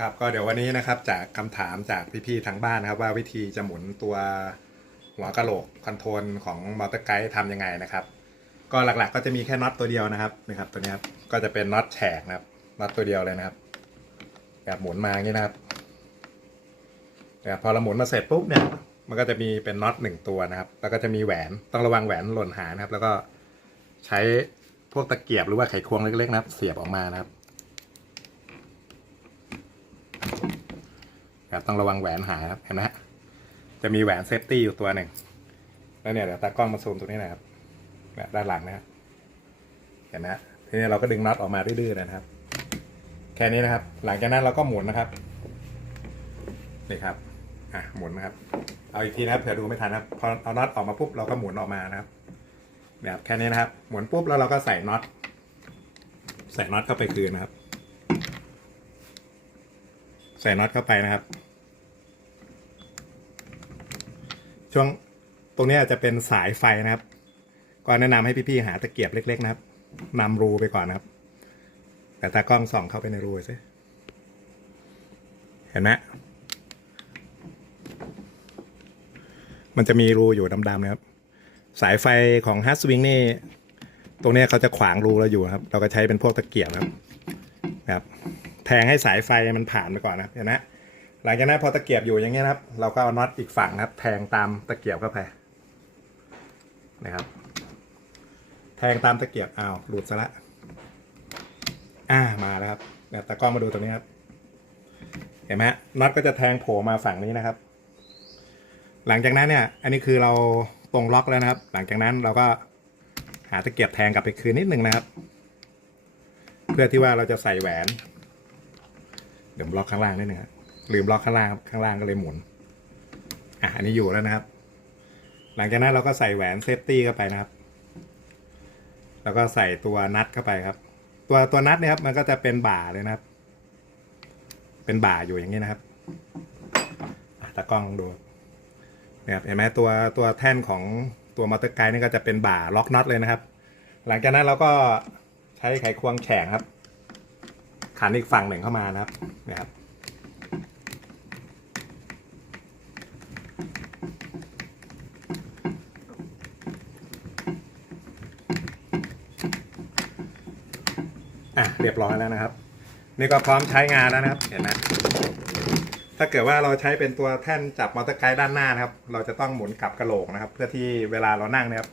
ครับก็เดี๋ยววันนี้นะครับจากคำถามจากพี่ๆทางบ้านนะครับว่าวิธีจะหมุนตัวหัวกะโหลกคอนโทรลของมอเตอร์ไกด์ทำยังไงนะครับ ก็หลักๆก็จะมีแค่น็อตตัวเดียวนะครับนะครับตัวนี้ครับก็จะเป็นน็อตแฉกนะครับน็อตตัวเดียวเลยนะครับแบบหมุนมาอย่างนี้นะครับแต่พอเราหมุนมาเสร็จปุ๊บเนี่ยมันก็จะมีเป็นน็อตหนึ่งตัวนะครับ แล้วก็จะมีแหวนต้องระวังแหวนหล่นหานะครับ แล้วก็ใช้พวกตะเกียบหรือว่าไขควงเล็กๆนะครับ เสียบออกมานะครับ ครับต้องระวังแหวนหายครับเห็นไหมฮะจะมีแหวนเซฟตี้อยู่ตัวหนึ่งแล้วเนี่ยเดี๋ยวตากล้องมาซูมตรงนี้หนะครับเนี่ยด้านหลังนะครับเห็นไหมฮะทีนี้เราก็ดึงน็อตออกมาดื้อๆนะครับ แค่นี้นะครับ หลังจากนั้นเราก็หมุนนะครับนี่ครับอะหมุนนะครับ เอาอีกทีนะครับเผื่อดูไม่ทันนะครับพอเอาน็อตออกมาปุ๊บเราก็หมุนออกมานะครับแบบแค่นี้นะครับ หมุนปุ๊บแล้วเราก็ใส่น็อตใส่น็อตเข้าไปคืนนะครับ ใส่น็อตเข้าไปนะครับ ช่วงตรงนี้จะเป็นสายไฟนะครับ ก็แนะนำให้พี่ๆหาตะเกียบเล็ก ๆ นะครับนำรูไปก่อนนะครับ แต่ตากล้องส่องเข้าไปในรูสิเห็นไหมมันจะมีรูอยู่ดำๆนะครับ สายไฟของฮัสวิงนี่ ตรงนี้เขาจะขวางรูเราอยู่ครับ เราก็ใช้เป็นพวกตะเกียบนะครับ ครับ แทงให้สายไฟมันผ่านไปก่อนนะเห็นไหมหลังจากนั้นพอตะเกียบอยู่อย่างเงี้ยครับ เราก็เอาน็อตอีกฝั่งนะครับ แทงตามตะเกียบเข้าไปนะครับ แทงตามตะเกียบอ้าวหลุดซะละอ่ามาแล้วครับเดี๋ยวตากล้องมาดูตรงนี้ครับ เห็นไหมน็อตก็จะแทงโผล่มาฝั่งนี้นะครับ หลังจากนั้นเนี่ย อันนี้คือเราตรงล็อกแล้วนะครับ หลังจากนั้นเราก็หาตะเกียบแทงกลับไปคืนนิดนึงนะครับ เพื่อที่ว่าเราจะใส่แหวน เดี๋ยวล็อกข้างล่างนิดนึงครับลืมล็อกข้างล่างครับข้างล่างก็เลยหมุน อะอันนี้อยู่แล้วนะครับ หลังจากนั้นเราก็ใส่แหวนเซฟตี้เข้าไปนะครับ แล้วก็ใส่ตัวนัดเข้าไปครับ ตัวตัวนัดเนี่ยครับ มันก็จะเป็นบ่าเลยนะครับ เป็นบ่าอยู่อย่างนี้นะครับอะตากล้องดูนะครับเห็นไหมตัวตัวแท่นของตัวมอเตอร์ไกด์นี่ก็จะเป็นบ่าล็อกน็อตเลยนะครับ หลังจากนั้นเราก็ใช้ไขควงแฉงครับ ขันอีกฝั่งหนึ่งเข้ามานะครับนะครับอะเรียบร้อยแล้วนะครับ นี่ก็พร้อมใช้งานแล้วนะครับเห็นไหมถ้าเกิดว่าเราใช้เป็นตัวแท่นจับมอเตอร์ไกด์ด้านหน้านะครับ เราจะต้องหมุนกลับกระโหลกนะครับ เพื่อที่เวลาเรานั่งเนี่ยครับ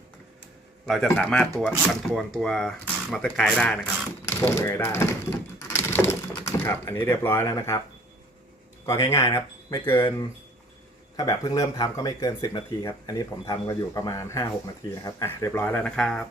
เราจะสามารถตัวคอนโทรลตัวมอเตอร์ไกด์ได้นะครับโค้งเงยได้ ครับ อันนี้เรียบร้อยแล้วนะครับ ก็ง่ายๆนะครับ ไม่เกิน ถ้าแบบเพิ่งเริ่มทำก็ไม่เกิน 10 นาทีครับ อันนี้ผมทำก็อยู่ประมาณ 5-6 นาทีนะครับ อะ เรียบร้อยแล้วนะครับ